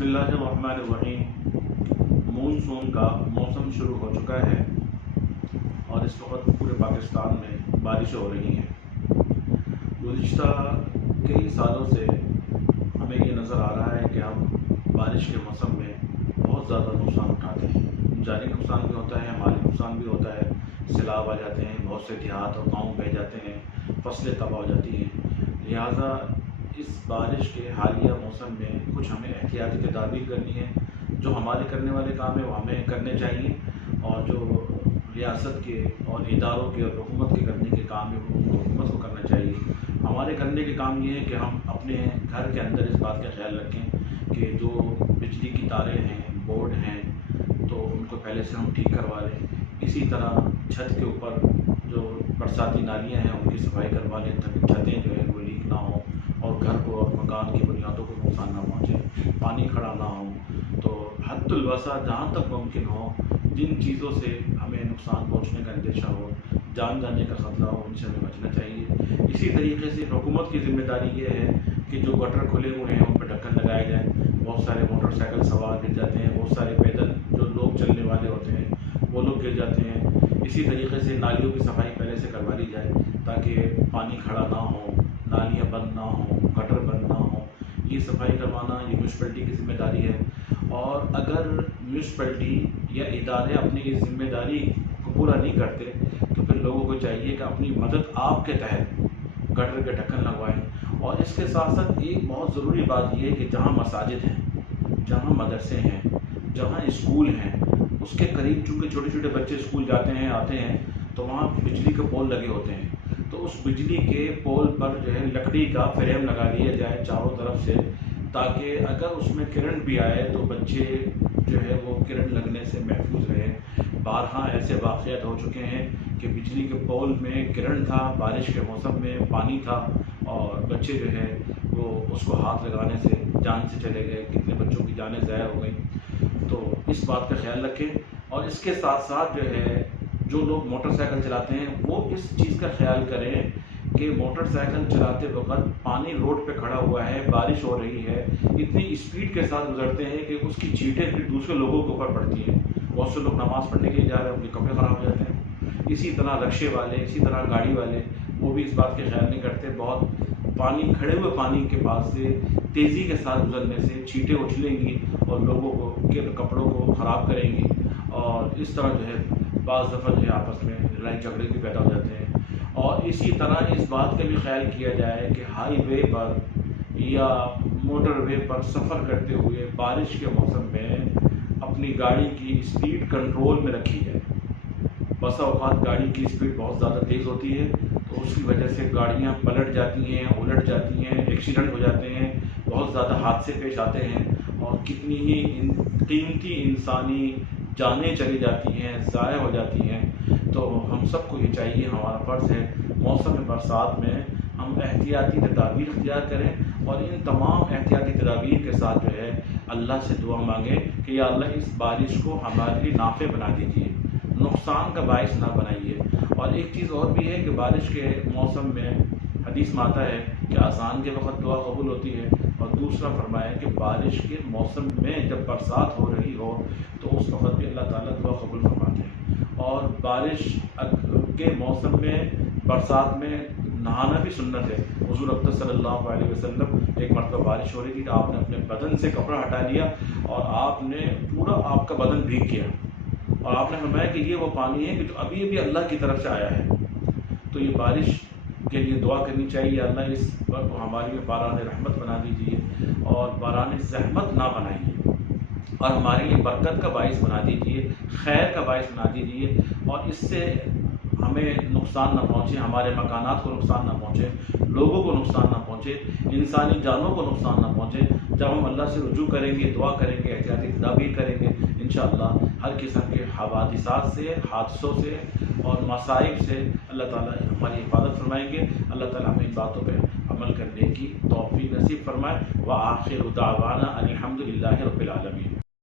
بسم اللہ الرحمن الرحیم۔ مونسون کا موسم شروع ہو چکا ہے اور اس وقت پورے پاکستان میں بارشیں ہو رہی ہیں۔ گزشتہ کئی سالوں سے ہمیں یہ نظر آ رہا ہے کہ ہم بارش کے موسم میں بہت زیادہ نقصان اٹھاتے ہیں۔ جانی نقصان بھی ہوتا ہے، مالی نقصان بھی ہوتا ہے، سیلاب آ جاتے ہیں، بہت سے دیہات اور گاؤں بہہ جاتے ہیں، فصلیں تباہ ہو جاتی ہیں۔ لہٰذا اس بارش کے حالیہ موسم میں کچھ ہمیں احتیاطی تدابیر کرنی ہے۔ جو ہمارے کرنے والے کام ہیں وہ ہمیں کرنے چاہیے، اور جو ریاست کے اور اداروں کے اور حکومت کے کرنے کے کام ہیں وہ حکومت کو کرنا چاہیے۔ ہمارے کرنے کے کام یہ ہے کہ ہم اپنے گھر کے اندر اس بات کا خیال رکھیں کہ جو بجلی کی تاریں ہیں، بورڈ ہیں، تو ان کو پہلے سے ہم ٹھیک کروا لیں۔ اسی طرح چھت کے اوپر جو برساتی نالیاں ہیں ان کی صفائی کروا لیں تاکہ چھتیں جو ہے وہ لیک نہ ہوں اور گھر کو اور مکان کی بنیادوں کو نقصان نہ پہنچے، پانی کھڑا نہ ہو۔ تو حد الوسع جہاں تک ممکن ہو جن چیزوں سے ہمیں نقصان پہنچنے کا اندیشہ ہو، جان جانے کا خطرہ ہو، ان سے ہمیں بچنا چاہیے۔ اسی طریقے سے حکومت کی ذمہ داری یہ ہے کہ جو گٹر کھلے ہوئے ہیں ان پہ ڈھکن لگائے جائیں۔ بہت سارے موٹر سائیکل سوار گر جاتے ہیں، بہت سارے پیدل جو لوگ چلنے والے ہوتے ہیں وہ لوگ گر جاتے ہیں۔ اسی طریقے سے نالیوں کی صفائی پہلے سے کروا لی جائے تاکہ پانی کھڑا نہ ہو، نالیاں بند نہ ہوں، گٹر بند نہ ہوں۔ یہ صفائی کروانا یہ میونسپلٹی کی ذمہ داری ہے، اور اگر میونسپلٹی یا ادارے اپنی اس ذمہ داری کو پورا نہیں کرتے تو پھر لوگوں کو چاہیے کہ اپنی مدد آپ کے تحت گٹر کے ڈھکن لگوائیں۔ اور اس کے ساتھ ساتھ ایک بہت ضروری بات یہ ہے کہ جہاں مساجد ہیں، جہاں مدرسے ہیں، جہاں اسکول ہیں، اس کے قریب چونکہ چھوٹے چھوٹے بچے اسکول جاتے ہیں آتے ہیں تو وہاں بجلی کے پول لگے ہوتے ہیں، تو اس بجلی کے پول پر جو ہے لکڑی کا فریم لگا دیا جائے چاروں طرف سے، تاکہ اگر اس میں کرنٹ بھی آئے تو بچے جو ہے وہ کرنٹ لگنے سے محفوظ رہیں۔ بارہا ایسے واقعات ہو چکے ہیں کہ بجلی کے پول میں کرنٹ تھا، بارش کے موسم میں پانی تھا، اور بچے جو ہے وہ اس کو ہاتھ لگانے سے جان سے چلے گئے، کتنے بچوں کی جانیں ضائع ہو گئیں۔ تو اس بات کا خیال رکھیں، اور اس کے ساتھ ساتھ جو ہے جو لوگ موٹر سائیکل چلاتے ہیں وہ اس چیز کا خیال کریں کہ موٹر سائیکل چلاتے وقت پانی روڈ پہ کھڑا ہوا ہے، بارش ہو رہی ہے، اتنی اسپیڈ کے ساتھ گزرتے ہیں کہ اس کی چھینٹیں پھر دوسرے لوگوں کے اوپر پڑتی ہیں۔ بہت سے لوگ نماز پڑھنے کے لیے جا رہے ہیں، ان کے کپڑے خراب ہو جاتے ہیں۔ اسی طرح رکشے والے، اسی طرح گاڑی والے، وہ بھی اس بات کے خیال نہیں کرتے، بہت پانی کھڑے ہوئے پانی کے پاس سے تیزی کے ساتھ گزرنے سے چھینٹیں اچھلیں گی اور لوگوں کو کے کپڑوں کو خراب کریں گی، اور اس طرح جو ہے بعض دفعہ جو ہے آپس میں لڑائی جھگڑے بھی پیدا ہو جاتے ہیں۔ اور اسی طرح اس بات کا بھی خیال کیا جائے کہ ہائی وے پر یا موٹر وے پر سفر کرتے ہوئے بارش کے موسم میں اپنی گاڑی کی اسپیڈ کنٹرول میں رکھی جائے۔ بسا اوقات گاڑی کی اسپیڈ بہت زیادہ تیز ہوتی ہے تو اس کی وجہ سے گاڑیاں پلٹ جاتی ہیں، الٹ جاتی ہیں، ایکسیڈنٹ ہو جاتے ہیں، بہت زیادہ حادثے پیش آتے ہیں، اور کتنی ہی قیمتی انسانی جانیں چلی جاتی ہیں، ضائع ہو جاتی ہیں۔ تو ہم سب کو یہ چاہیے، ہمارا فرض ہے موسم برسات میں ہم احتیاطی تدابیر اختیار کریں، اور ان تمام احتیاطی تدابیر کے ساتھ جو ہے اللہ سے دعا مانگیں کہ یا اللہ اس بارش کو ہمارے لیے نافع بنا دیجیے، نقصان کا باعث نہ بنائیے۔ اور ایک چیز اور بھی ہے کہ بارش کے موسم میں حدیث میں آتا ہے کہ اذان کے وقت دعا قبول ہوتی ہے، اور دوسرا فرمایا کہ بارش کے موسم میں جب برسات ہو رہی ہو تو اس وقت بھی اللہ تعالیٰ دعا قبول فرماتے ہیں۔ اور بارش کے موسم میں برسات میں نہانا بھی سنت ہے۔ حضور اقدس صلی اللہ علیہ وسلم ایک مرتبہ بارش ہو رہی تھی تو آپ نے اپنے بدن سے کپڑا ہٹا لیا اور آپ نے پورا آپ کا بدن بھیگ گیا، اور آپ نے فرمایا کہ یہ وہ پانی ہے کہ جو ابھی ابھی اللہ کی طرف سے آیا ہے۔ تو یہ بارش کے لیے دعا کرنی چاہیے، اللہ اس وقت کو ہمارے لیے باران رحمت بنا دیجیے اور باران زحمت نہ بنائیے، اور ہمارے لیے برکت کا باعث بنا دیجیے، خیر کا باعث بنا دیجیے، اور اس سے ہمیں نقصان نہ پہنچے، ہمارے مکانات کو نقصان نہ پہنچے، لوگوں کو نقصان نہ پہنچے، انسانی جانوں کو نقصان نہ پہنچے۔ جب ہم اللہ سے رجوع کریں گے، دعا کریں گے، احتیاطی تدابیر کریں گے، انشاءاللہ ہر قسم کے حوادثات سے، حادثوں سے اور مصائب سے اللہ تعالیٰ ہماری حفاظت فرمائیں گے۔ اللہ تعالیٰ ہمیں ان باتوں پہ عمل کرنے کی توفیق نصیب فرمائے۔ وآخر دعوانا ان الحمد للہ رب العالمین۔